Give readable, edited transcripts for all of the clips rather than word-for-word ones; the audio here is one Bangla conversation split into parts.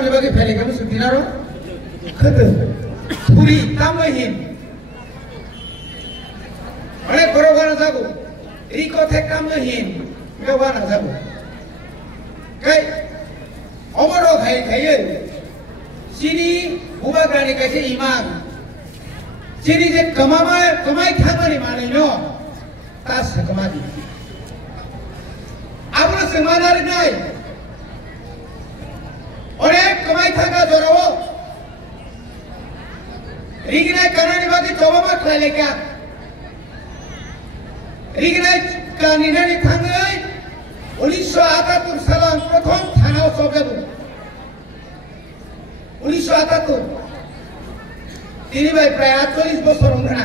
tam ni bagi feri kamu sutinaro khatu puri tam lahin ane korogana jago riko thek tam lahin gawana jago kai omoro khai sini buba gani kaise imam sini je kamai thangani mane no tas kamadi abro semanar nai অনেক কমাই থাকা জড়াও রিগনাই কানানি বাকি জবাবা খাইলে কা রিগনাই কানিনানি থাঙ্গাই 1978 সালে প্রথম থানাও সবেবু 1978 তিনি ভাই প্রায় 48 বছর হনা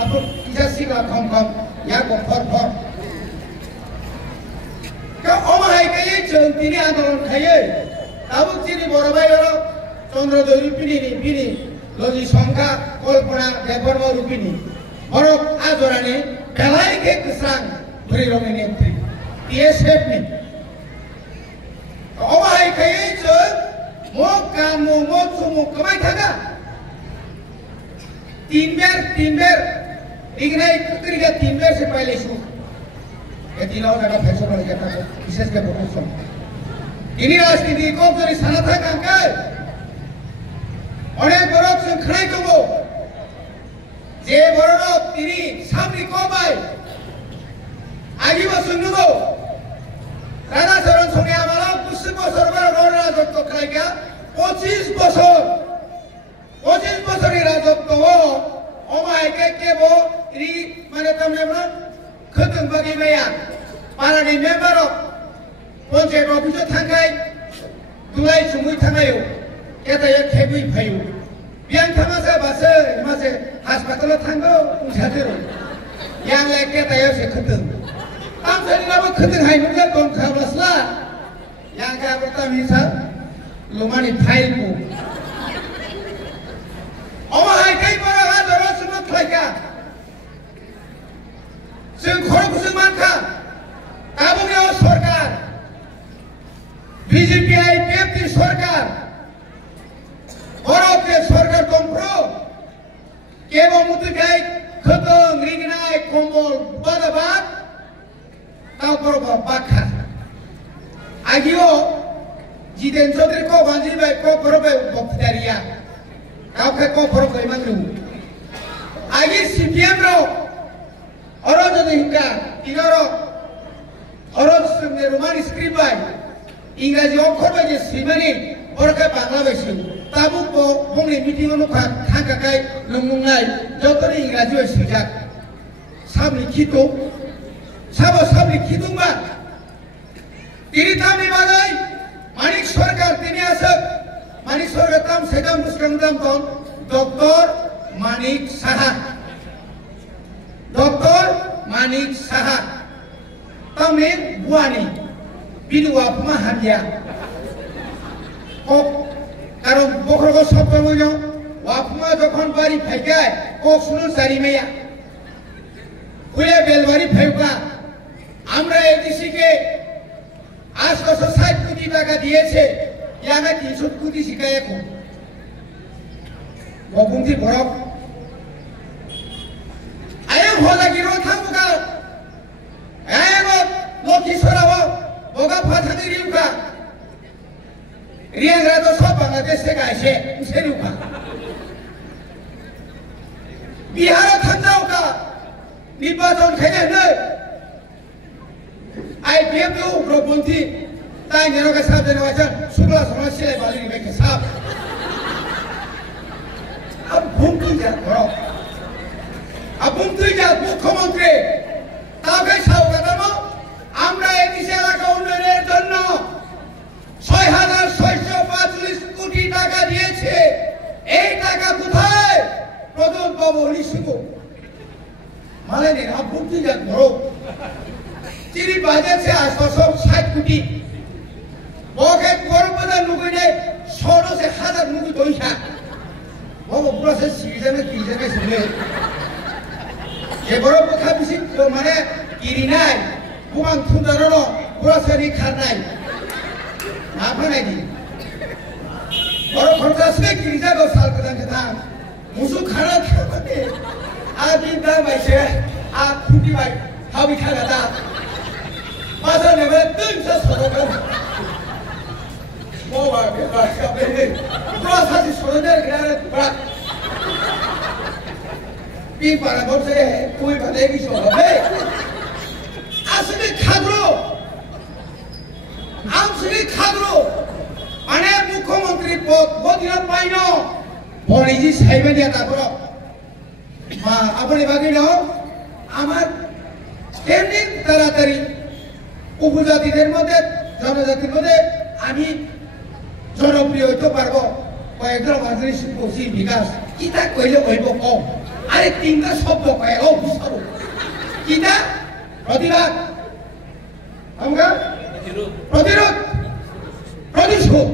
আপন ইজাসিগা কম ইয়া কম ফর কা ওমাই কাই চং তিনি আন্দোলন খাইয়ে Abu ciri borobayo Chandra Dewi pini logi songka kolpana deparma rupini borok azorane belai ke kesang beri rongi nentri TSF ni omai kaye je mo kamu mo sumu kamai thaga तीन बेर इग्नाई करिगा 3 बेर से पहले शु ये तीनों जगह फैसला कर जाता है विशेष के प्रोफेसर ini राजनीति को जरी साना था कांकर अनेक बरक से खड़े कबो जे बरक तिनी सामने को बाय आगे बसुनुगो राणा चरण संगे आमाला 25 বছর বড় রাজত্ব খাইগা 25 বছরের রাজত্ব ওমাইকে কেবো রি মানে তুমি না খতম বাকি মায়া পারানি মেম্বার पंचायत ऑफिस थांगाय दुलाय सुमुय थांगायो केताया खेबुय फायो बियान थामासा बासे मासे हासपाताल थांगो उसादो यांलाय केताया से खतम तामसानिनाबो खतम हायनुगा दं खाबलासला यांगा बता मिसा लुमानि फाइल बु अमा हायकाय बारा हादरा सुनो थायका जों खरखुसो मानखा गाबोनियाव सरकार बीजेपी आईपीएफ की सरकार भारत के सरकार कंप्रो केवल मुद्दे खतम रिगनाय कंबल बदबाद तापर बाखा आगियो जितेन चौधरी को बांजी बाय को परबे बक्तारिया काफे को परब कइमांगु आगे सीपीएम रो और जदि हिंका तिनरो और संगे रोमानी स्क्रिप्ट बाय इंग्राजी अक्षर बायदि सिमानि बरका बांग्ला बायसि ताबुको बुंनि मिटिंग नुखा थांकाकाय लुंगुंनाय जतनि इंग्राजी बाय सिजाक साबनि खितु साबनि खितुंबा तिनि तामनि बागै मानिक सरकार तिनि आसक मानिक सरकार ताम सेगाम मुस्काम दाम दं डॉक्टर मानिक साहा तामनि बुआनि बिनु वापमा हानिया कक कारण बखरगो सप्तमयो वापमा जखन बारी फाइगाय कक सुनु जारिमाया कुले बेलबारी फाइगा আমরা এডিসি কে 860 কোটি টাকা দিয়েছে ইয়ানা 300 কোটি শিকায় এখন বগুন্তি বরফ আয়ে হলা গিরো থামুকা আয়ে লকি সরাও বগা ফাথানি রিউকা রিয়াংরা তো সব বাংলাদেশ থেকে আসে সেরুকা বিহার থাঞ্জাউকা নির্বাচন খেলে নেই आईपीएफ के उग्रपंथी ताई नेरो के साथ देने वाला शुक्ला समस्या वाली में के साथ अब भूमि जा करो अब भूमि जा मुख्यमंत्री ताके साउका दमो আমরা এই দেশে এলাকা উন্নয়নের জন্য 6645 কোটি টাকা দিয়েছে এই টাকা কোথায় প্রদত্ত বাবু হরিসিংহ মানে নে अब भूमि जा करो चिरी बाजार से 860 कोटी बोके कोरबदा नुगुने 100 से 1000 नुगु दोइसा वो प्रोसेस सीजन में सुने ये बरो बखा बिसि माने किरिनाय बुबां थुंदारो प्रोसेसनि खारनाय नाफानाय दि orang orang sih kerja kau sal kadang-kadang musuh khana khamane adik dah macam putih baik habi khana dah masa ni mana tuh sesuatu mau apa apa ni proses sesuatu kerana berat pi para bos kui pada ni soal asli khadro asli khadro mana মুখ্যমন্ত্রী পদ বদিনা পাইনো পরিজি সাইবে দিয়া তারপর মা আপনি বাগিনো আমার কেমনি তাড়াতাড়ি উপজাতিদের মধ্যে জনজাতির মধ্যে আমি জনপ্রিয় হইতে পারবো কয়েকজন মানুষের শিল্পী বিকাশ কিতা কইলে হইব কম আরে তিনটা শব্দ কয়ে ও বুঝাবো কিতা প্রতিবাদ আমরা প্রতিরোধ প্রতিশোধ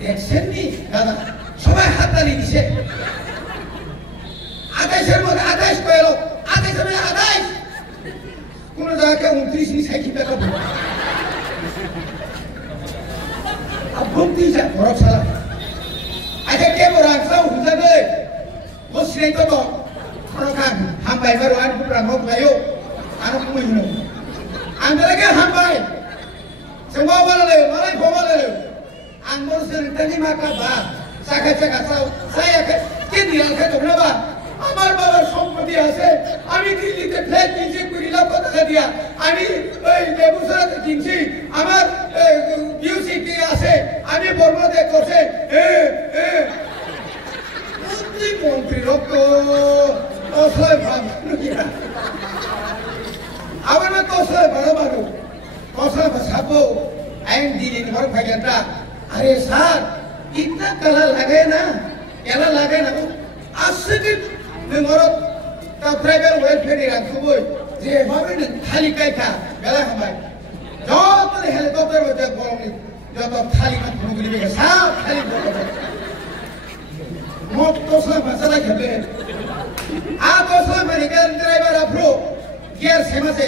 দেখছেন নি দাদা সবাই হাততালি দিছে 28-এর মধ্যে 28 কইলো 28 এর 28 কোন জায়গায় 29 নি সাইকি টাকা আবুন্তি যা বরফ সালা আচ্ছা কে বরাংসাও হুজাবে বসিনাই তো তো খরকান হামবাই বারওয়ান পুরানো বায়ো আরো কইনো আন্দালাকে হামবাই semua boleh, malah boleh. Anggur sering makan bah, cakap saya kendial ke tu berapa? Amar bawa sompati ase, kami Delhi te flat kinci kurila kota dia, kami Begusara te kinci, amar BUCT ase, kami Borno te korse, Menteri Rokto, tosai bang, awan me tosai baru. Tosai bersabo, aing di luar bagiannya. अरे सार इतना कला लगे ना asik menurut tribal welfare dilakukan je babe thali kaita bela hamai joto helicopter bote bolong joto thali kan phuguli be sa thali bote mo tosla masala khebe a tosla medical driver apro gear semase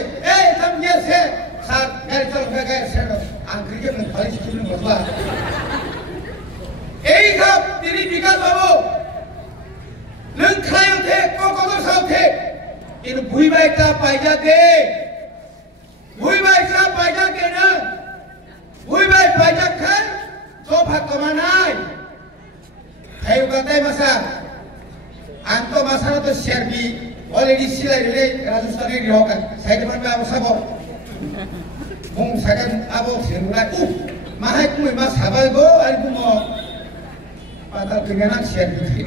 tam gear se sar gari chalo gear se ang cricket mein thali sikil botla ei khap tini bikas babo nung khayo the kokodo sao the in bhui bai ka paija ke na bhui bai paija khan so bhag kamanai hayo katai masa anto masa to serbi already silai rele rajasthani rihokan side man ba sabo bung sagan abo serulai mahai kumai mas habal go ari kumo pada dengan serbi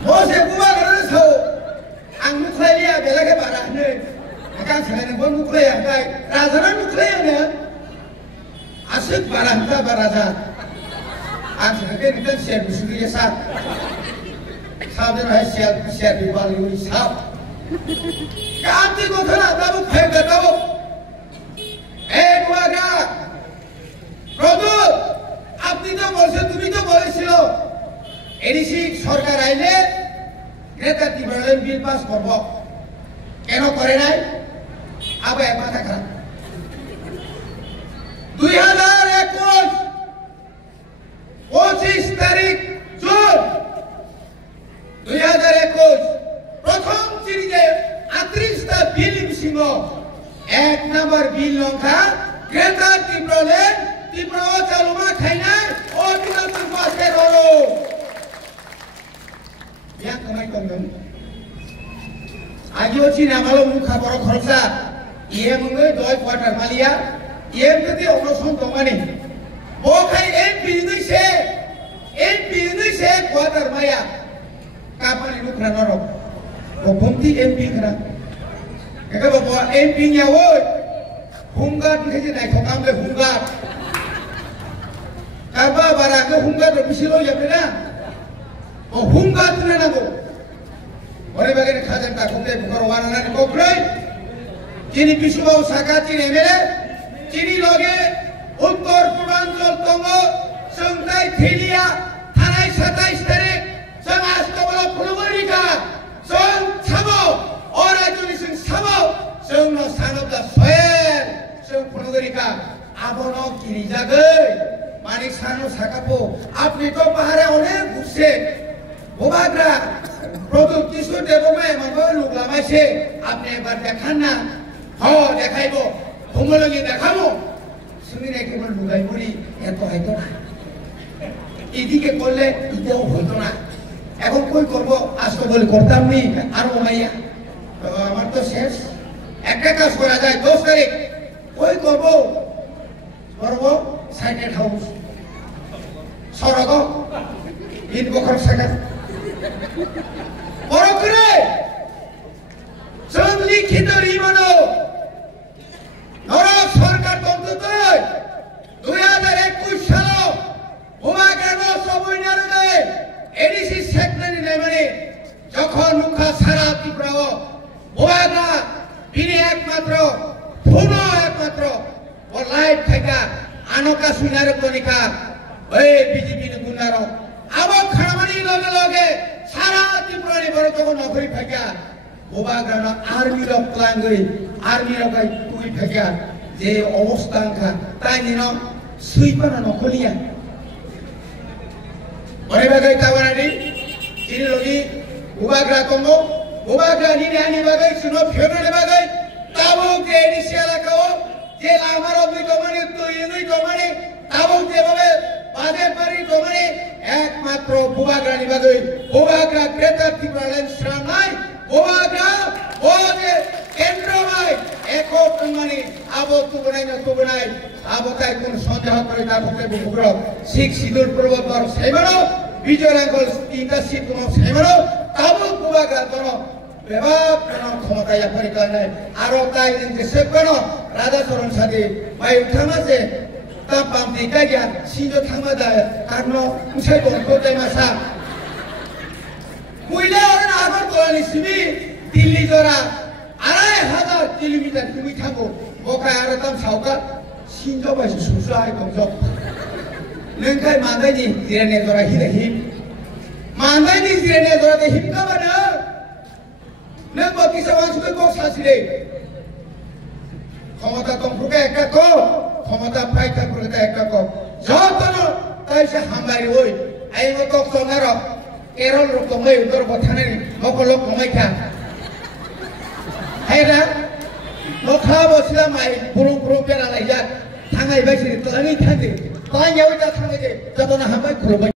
Mose buwa kerana tahu, ang nuklear bela ke barang ni, kan sekarang pun nuklear kai, raja nuklear ni, asyik barang ta baraja, ang sekarang kita siap bersugi sah, sahaja hai siap dibalik sah, kanti ko thana tahu phaika tahu, buwa ka, produk, apni to bolse, tumi to bolesilo. ADC Sarkar আইলে গ্রেটা টিবারেল বিল পাস করব কেন করে নাই আবার এক মাথা খারাপ 2021 25 তারিখ জুন 2021 প্রথম সিরিজে 38টা বিল সিংহ এক নাম্বার বিল লঙ্কা গ্রেটা টিবারেল চালুমা খাইনাই ও দিনাতুল পাসের হলো yang kemai kongdong, ajo Cina malu muka borok khorsa, ia mengai doi kuartal malia, ia berarti orang sontong ani, bokai MP ini se kuartal maya, kapan itu kena norok, bukti MP kena, kakak bawa MP nya woi, hungat ni je naik thokam le hungat, kaba barang ke hungat berbisilo ya benar. Oh hungat tu nana ko, orang bagian kajian tak hungat bukan orang nana ko kray, cini pisau sakat cini mere, cini loge uttor purwanchal tongo, sengtai thelia, thanai 27 tarik, seng astobala phulugorika, seng sabo, orang itu seng sabo, seng no sanabla soel, seng phulugorika, আবনো কিনি যাগে মানিক সানো সাকাপো আপনি তো পাহাড়ে অনেক ঘুরছেন বোবাগ্রা প্রযুক্তি ডেভেলপমেন্ট মাগো লুকলামাইছে আপনি একবার দেখান না হ দেখাইব ভূমলঙ্গি দেখাবো শুনি নাকি বল লুগাই মুড়ি এত হয়তো না এদিকে করলে এটাও হইতো না এখন কই করবো আজকে বলে করতাম নি আরো মাইয়া আমার তো শেষ একটা কাজ করা যায় 10 তারিখ কই করবো করবো সাইকেল হাউস সড়ক ঈদ বখর সাইকেল বড় করে লিখিত রিমানো নরক সরকার তন্ত্র 2021 সাল ভূমাগ্রাম সবইনারে এডিসি সেক্রেটারি নেমে যখন মুখা সারা ত্রিপুরা ভূমাগ্রা বিনি একমাত্র ফোন একমাত্র ও লাইভ থাকা আনকা সুনার কনিকা ওই বিজেপি গুনার আবো খামানি লগে লগে সারা ত্রিপুরা বড় যখন নকরি থাকা ভূমাগ্রাম আর্মির ক্লাঙ্গই আর্মির গাই তুই থাকা যে অবস্থান খা তাই নিন সুইপানো নকলিয়া ওরে বাগাই তাওয়ানি চিনি লগি ভূমাগ্রা কঙ্গো ভূমাগ্রা নিনি বাগাই শুনো ফেরনে বাগাই তাবো যে এডিসি এলাকাও যে আমার অবধি কমানি তুই কমানি তাবো যেভাবে বাজেট বাড়ি কমানি একমাত্র ভূমাগ্রা নিবাগই ভূমাগ্রা গ্রেটার ত্রিপুরা শ্রাম নাই ভূমাগ্রা ও যে কেন্দ্র নাই একক মানে আবো তুবনাই না তুবনাই আবো তাই কোন সন্দেহ করে না ভুকে বুকুর শিখ সিঁদুর পূর্ববর সেবারও বিজয়রাঙ্গল তিনটা সিট কোন সেবারও তাবো ভূমাগ্রা কোন বেবাক কোন ক্ষমতা ইয়াপারি কারণে আরো তাই দেশে কোন রাজা চরণ সাদি মাই উঠামাছে তা পামতি কাইয়া সিজো থামাদা কারণ উসাই বন্ধ দেয় মাসা কইলা ওরা আগর তোলানি সিবি দিল্লি জোড়া 2,500 কিলোমিটার তুমি থাকো বকায় আর দাম সাউকা সিনজো বাইসে সুসাই কমজক নংখাই মাদাইনি জিরানে জোড়া হিরে হিম মাদাইনি জিরানে জোড়া দে হিম কাবানা নং বকি সমান সুকে কো সাসিরে ক্ষমতা তমফুকে একটা কো ক্ষমতা পাইতা করে একটা কো যতন তাইসে হামারি ওই আই মত সঙ্গার কেরল লোক কমাই উত্তর বথানে মকল কমাই খা হাইরা নখা বসলা মাই পুরো পুরো পেরা লাইয়া থাঙ্গাই বাইসি তলানি থাঙ্গে তাই যাওয়া থাঙ্গে যতন হামাই খুরবাই